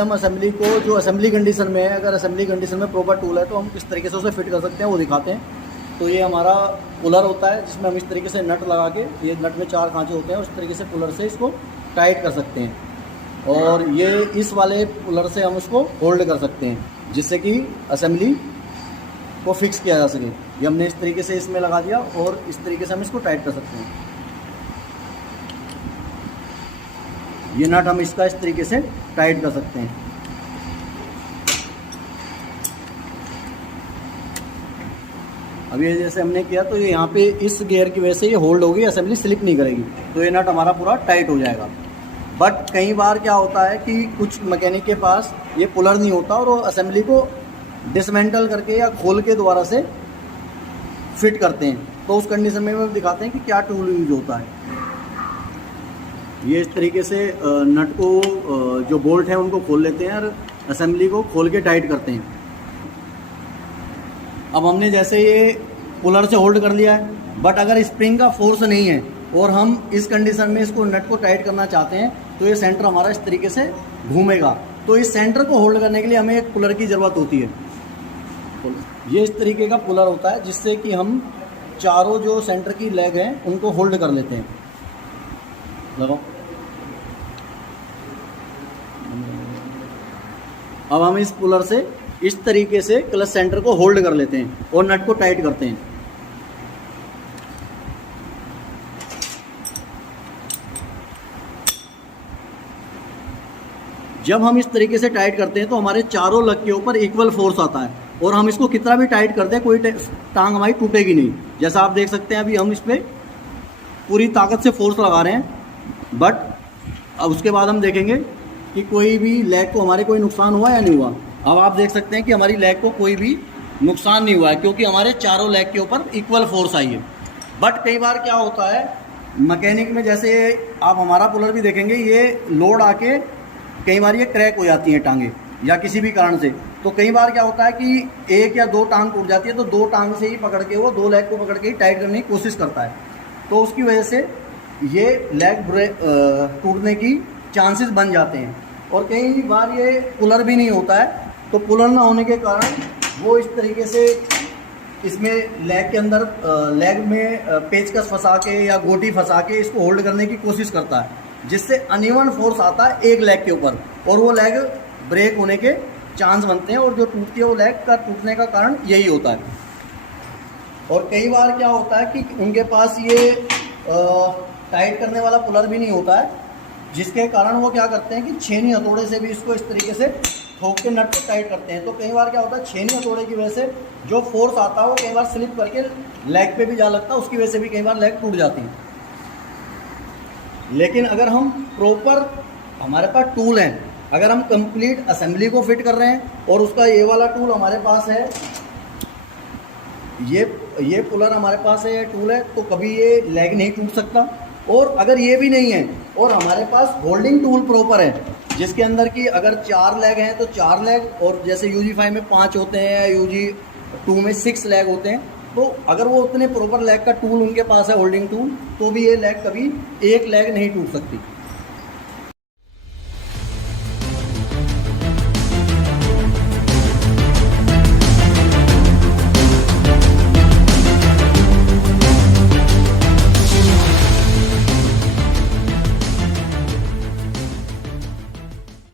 हम असेंबली को, जो असेंबली कंडीशन में है, अगर असेंबली कंडीशन में प्रॉपर टूल है तो हम किस तरीके से उसे फिट कर सकते हैं वो दिखाते हैं। तो ये हमारा पुलर होता है जिसमें हम इस तरीके से नट लगा के, ये नट में 4 खांचे होते हैं, उस तरीके से पुलर से इसको टाइट कर सकते हैं। और ये इस वाले पुलर से हम उसको होल्ड कर सकते हैं जिससे कि असेंबली को फिक्स किया जा सके। ये हमने इस तरीके से इसमें लगा दिया और इस तरीके से हम इसको टाइट कर सकते हैं। ये नट हम इसका इस तरीके से टाइट कर सकते हैं। अब ये जैसे हमने किया तो ये यहाँ पे इस गियर की वजह से ये होल्ड होगी, असेंबली स्लिप नहीं करेगी, तो ये नट हमारा पूरा टाइट हो जाएगा। बट कई बार क्या होता है कि कुछ मैकेनिक के पास ये पुलर नहीं होता और वो असेंबली को डिसमेंटल करके या खोल के दोबारा से फिट करते हैं, तो उस कंडीशन में हम दिखाते हैं कि क्या टूल यूज होता है। ये इस तरीके से नट को, जो बोल्ट है उनको खोल लेते हैं और असेंबली को खोल के टाइट करते हैं। अब हमने जैसे ये पुलर से होल्ड कर लिया है, बट अगर स्प्रिंग का फोर्स नहीं है और हम इस कंडीशन में इसको नट को टाइट करना चाहते हैं तो ये सेंटर हमारा इस तरीके से घूमेगा। तो इस सेंटर को होल्ड करने के लिए हमें एक पुलर की ज़रूरत होती है। ये इस तरीके का पुलर होता है जिससे कि हम चारों जो सेंटर की लेग हैं उनको होल्ड कर लेते हैं। लगाओ। अब हम इस पुलर से इस तरीके से क्लच सेंटर को होल्ड कर लेते हैं और नट को टाइट करते हैं। जब हम इस तरीके से टाइट करते हैं तो हमारे चारों लग के ऊपर इक्वल फोर्स आता है और हम इसको कितना भी टाइट करते हैं कोई टांग हमारी टूटेगी नहीं। जैसा आप देख सकते हैं अभी हम इस पर पूरी ताकत से फोर्स लगा रहे हैं, बट अब उसके बाद हम देखेंगे कि कोई भी लेग को हमारे कोई नुकसान हुआ या नहीं हुआ। अब आप देख सकते हैं कि हमारी लेग को कोई भी नुकसान नहीं हुआ है क्योंकि हमारे चारों लेग के ऊपर इक्वल फोर्स आई है। बट कई बार क्या होता है मैकेनिक में, जैसे आप हमारा पुलर भी देखेंगे, ये लोड आके कई बार ये क्रैक हो जाती हैं टांगे या किसी भी कारण से। तो कई बार क्या होता है कि एक या दो टांग टूट जाती है तो दो टांग से ही पकड़ के, वो दो लेग को पकड़ के ही टाइट करने की कोशिश करता है, तो उसकी वजह से ये लेग टूटने की चांसेस बन जाते हैं। और कई बार ये पुलर भी नहीं होता है, तो पुलर ना होने के कारण वो इस तरीके से इसमें लेग के अंदर लेग में पेचकस फंसा के या गोटी फंसा के इसको होल्ड करने की कोशिश करता है, जिससे अनइवन फोर्स आता है एक लेग के ऊपर और वो लेग ब्रेक होने के चांस बनते हैं और जो टूटती है वो लेग का टूटने का कारण यही होता है। और कई बार क्या होता है कि उनके पास ये टाइट करने वाला पुलर भी नहीं होता है, जिसके कारण वो क्या करते हैं कि छेनी हथौड़े से भी इसको इस तरीके से ठोक के नट को टाइट करते हैं। तो कई बार क्या होता है छेनी हथौड़े की वजह से जो फोर्स आता है वो कई बार स्लिप करके लेग पे भी जा लगता है, उसकी वजह से भी कई बार लेग टूट जाती है। लेकिन अगर हम प्रॉपर, हमारे पास टूल हैं, अगर हम कंप्लीट असेंबली को फिट कर रहे हैं और उसका ये वाला टूल हमारे पास है, ये पुलर हमारे पास है, ये टूल है, तो कभी ये लेग नहीं टूट सकता। और अगर ये भी नहीं है और हमारे पास होल्डिंग टूल प्रॉपर है जिसके अंदर की अगर 4 लेग हैं तो 4 लेग, और जैसे UG5 में 5 होते हैं या UG2 में 6 लेग होते हैं, तो अगर वो उतने प्रॉपर लेग का टूल उनके पास है, होल्डिंग टूल, तो भी ये लेग कभी एक लेग नहीं टूट सकती।